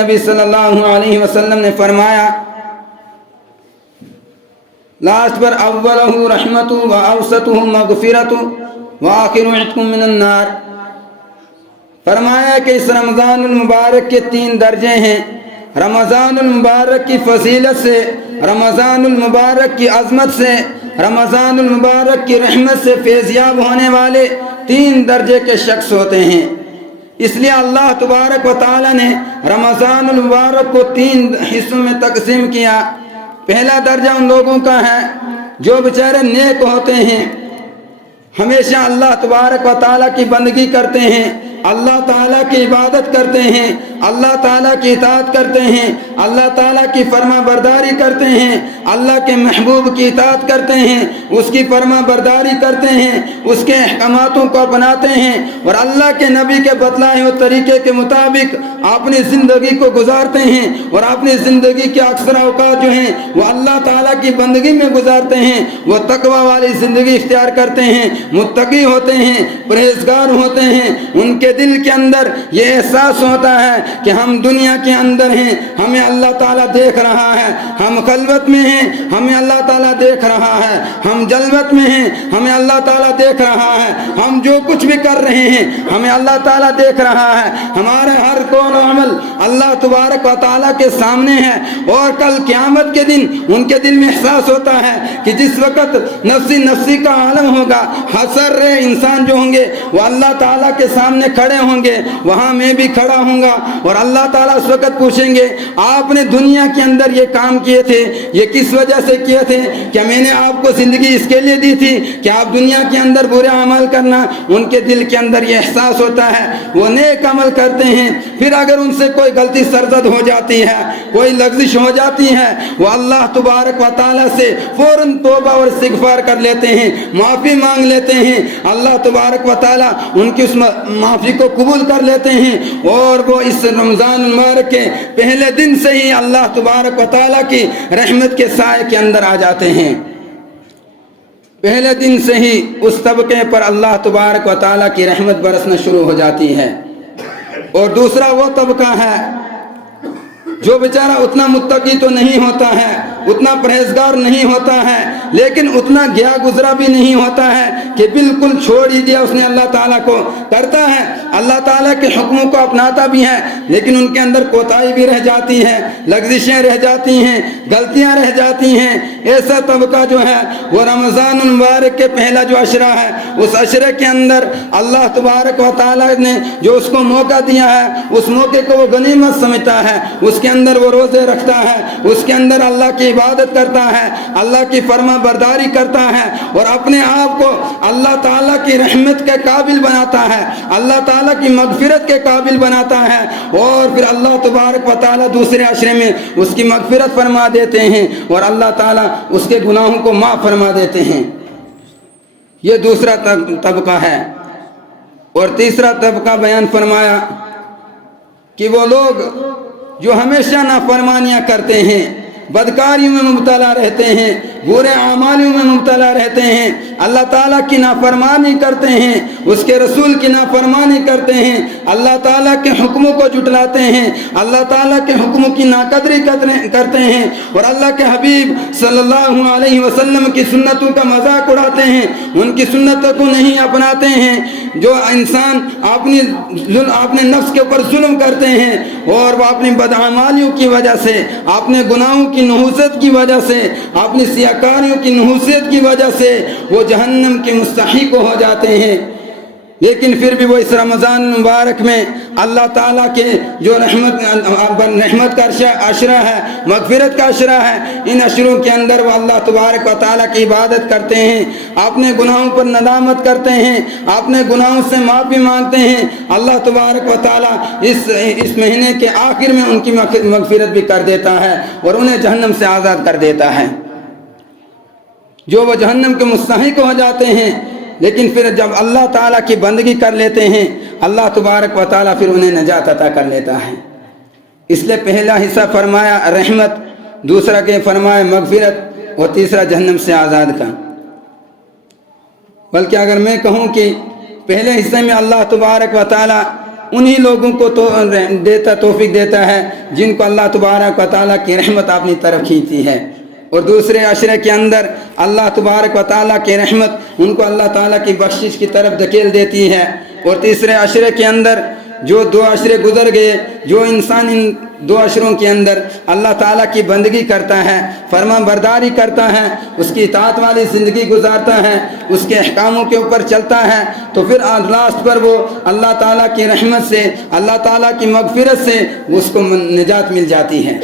نبی صلی اللہ علیہ وسلم نے فرمایا لاسٹ پر اولہ رحمت و اوسطہ مغفرت و آخر عتق من النار، فرمایا کہ اس رمضان المبارک کے 3 درجے ہیں۔ رمضان المبارک کی فضیلت سے، رمضان المبارک کی عظمت سے، رمضان المبارک کی رحمت سے فیضیاب ہونے والے 3 درجے کے شخص ہوتے ہیں۔ اس لیے اللہ تبارک و تعالی نے رمضان المبارک کو 3 حصوں میں تقسیم کیا۔ پہلا درجہ ان لوگوں کا ہے جو بیچارے نیک ہوتے ہیں، ہمیشہ اللہ تبارک و تعالیٰ کی بندگی کرتے ہیں، اللہ تعالیٰ کی عبادت کرتے ہیں، اللہ تعالیٰ کی اطاعت کرتے ہیں، اللہ تعالیٰ کی فرما برداری کرتے ہیں، اللہ کے محبوب کی اطاعت کرتے ہیں، اس کی فرما برداری کرتے ہیں، اس کے احکاماتوں کو اپناتے ہیں اور اللہ کے نبی کے بتلائے ہوئے طریقے کے مطابق اپنی زندگی کو گزارتے ہیں، اور اپنی زندگی کے اکثر اوقات جو ہیں وہ اللہ تعالیٰ کی بندگی میں گزارتے ہیں، وہ تقوی والی زندگی اختیار کرتے ہیں، متقی ہوتے ہیں، پرہیزگار ہوتے ہیں۔ ان کے دل کے اندر یہ احساس ہوتا ہے کہ ہم دنیا کے اندر ہیں، ہمیں اللہ تعالیٰ دیکھ رہا ہے، ہم خلوت میں ہیں، ہمیں اللہ تعالیٰ دیکھ رہا ہے، ہم جلوت میں ہیں، ہمیں اللہ تعالیٰ دیکھ رہا ہے، ہم جو کچھ بھی کر رہے ہیں ہمیں اللہ تعالیٰ دیکھ رہا ہے، ہمارے ہر قول و عمل اللہ تبارک و تعالیٰ کے سامنے ہے۔ اور کل قیامت کے دن ان کے دل میں احساس ہوتا ہے کہ جس وقت نفسی نفسی کا عالم ہوگا، حسر رہے انسان جو ہوں گے وہ اللہ تعالیٰ کے سامنے کھڑے ہوں گے، وہاں میں بھی کھڑا ہوں گا، اور اللہ تعالیٰ اس وقت پوچھیں گے آپ نے دنیا کے اندر یہ کام کیے تھے، یہ کس وجہ سے کیے تھے؟ کیا میں نے آپ کو زندگی اس کے لیے دی تھی کہ آپ دنیا کے اندر برے عمل کرنا؟ ان کے دل کے اندر یہ احساس ہوتا ہے، وہ نیک عمل کرتے ہیں، پھر اگر ان سے کوئی غلطی سرزد ہو جاتی ہے، کوئی لغزش ہو جاتی ہے، وہ اللہ تبارک و تعالیٰ سے فوراً توبہ اور استغفار کر لیتے ہیں، معافی مانگ لیتے ہیں، اللہ تبارک و تعالیٰ ان کی اس معافی کو قبول کر لیتے ہیں، اور وہ اس رمضان المبارک کے پہلے دن سے ہی اللہ تبارک و تعالیٰ کی رحمت کے سائے کے اندر آ جاتے ہیں۔ پہلے دن سے ہی اس طبقے پر اللہ تبارک و تعالیٰ کی رحمت برسنا شروع ہو جاتی ہے۔ اور دوسرا وہ طبقہ ہے جو بیچارہ اتنا متقی تو نہیں ہوتا ہے، اتنا پرہیزگار نہیں ہوتا ہے، لیکن اتنا گیا گزرا بھی نہیں ہوتا ہے کہ بالکل چھوڑ ہی دیا اس نے اللہ تعالیٰ کو، کرتا ہے اللہ تعالیٰ کے حکموں کو اپناتا بھی ہے، لیکن ان کے اندر کوتاہی بھی رہ جاتی ہے، لغزشیں رہ جاتی ہیں، غلطیاں رہ جاتی ہیں۔ ایسا طبقہ جو ہے وہ رمضان المبارک کے پہلا جو عشرہ ہے، اس عشرے کے اندر اللہ تبارک و تعالیٰ نے جو اس کو موقع دیا ہے، اس موقع کو وہ غنیمت سمجھتا ہے، اس کے اندر وہ روزے رکھتا ہے، اس کے اندر اللہ کی عبادت کرتا ہے، اللہ کی فرما برداری کرتا ہے، اور اپنے آپ کو اللہ تعالیٰ کی رحمت کے قابل بناتا ہے، اللہ تعالیٰ کی مغفرت کے قابل بناتا ہے، اور پھر اللہ تبارک و تعالیٰ دوسرے عشرے میں اس کی مغفرت فرما دیتے ہیں، اور اللہ تعالیٰ اس کے گناہوں کو معاف فرما دیتے ہیں۔ یہ دوسرا طبقہ ہے۔ اور تیسرا طبقہ بیان فرمایا کہ وہ لوگ جو ہمیشہ نافرمانیاں کرتے ہیں، بدکاریوں میں مبتلا رہتے ہیں، برے اعمالیوں میں مبتلا رہتے ہیں، اللہ تعالیٰ کی نافرمانی کرتے ہیں، اس کے رسول کی نافرمانی کرتے ہیں، اللہ تعالیٰ کے حکموں کو جھٹلاتے ہیں، اللہ تعالیٰ کے حکموں کی ناقدری کرتے ہیں، اور اللہ کے حبیب صلی اللہ علیہ وسلم کی سنتوں کا مذاق اڑاتے ہیں، ان کی سنتوں کو نہیں اپناتے ہیں۔ جو انسان اپنے نفس کے اوپر ظلم کرتے ہیں، اور وہ اپنی بدعمالیوں کی وجہ سے، اپنے گناہوں کی نحوست کی وجہ سے، اپنی سیاکاریوں کی نحوست کی وجہ سے وہ جہنم کے مستحق ہو جاتے ہیں، لیکن پھر بھی وہ اس رمضان مبارک میں اللہ تعالیٰ کے جو رحمت کا عشرہ ہے، مغفرت کا عشرہ ہے، ان عشروں کے اندر وہ اللہ تبارک و تعالیٰ کی عبادت کرتے ہیں، اپنے گناہوں پر ندامت کرتے ہیں، اپنے گناہوں سے معافی مانگتے ہیں، اللہ تبارک و تعالیٰ اس مہینے کے آخر میں ان کی مغفرت بھی کر دیتا ہے اور انہیں جہنم سے آزاد کر دیتا ہے۔ جو وہ جہنم کے مستحق ہو جاتے ہیں، لیکن پھر جب اللہ تعالیٰ کی بندگی کر لیتے ہیں، اللہ تبارک و تعالیٰ پھر انہیں نجات عطا کر لیتا ہے۔ اس لیے پہلا حصہ فرمایا رحمت، دوسرا کہ فرمایا مغفرت، اور تیسرا جہنم سے آزاد کا۔ بلکہ اگر میں کہوں کہ پہلے حصے میں اللہ تبارک و تعالیٰ انہی لوگوں کو تو توفیق دیتا ہے جن کو اللہ تبارک و تعالیٰ کی رحمت اپنی طرف کھینچتی ہے، اور دوسرے عشرے کے اندر اللہ تبارک و تعالیٰ کی رحمت ان کو اللہ تعالیٰ کی بخشش کی طرف دھکیل دیتی ہے، اور تیسرے عشرے کے اندر جو 2 عشرے گزر گئے، جو انسان ان 2 عشروں کے اندر اللہ تعالیٰ کی بندگی کرتا ہے، فرما برداری کرتا ہے، اس کی اطاعت والی زندگی گزارتا ہے، اس کے احکاموں کے اوپر چلتا ہے، تو پھر لاسٹ پر وہ اللہ تعالیٰ کی رحمت سے، اللہ تعالیٰ کی مغفرت سے اس کو نجات مل جاتی ہے۔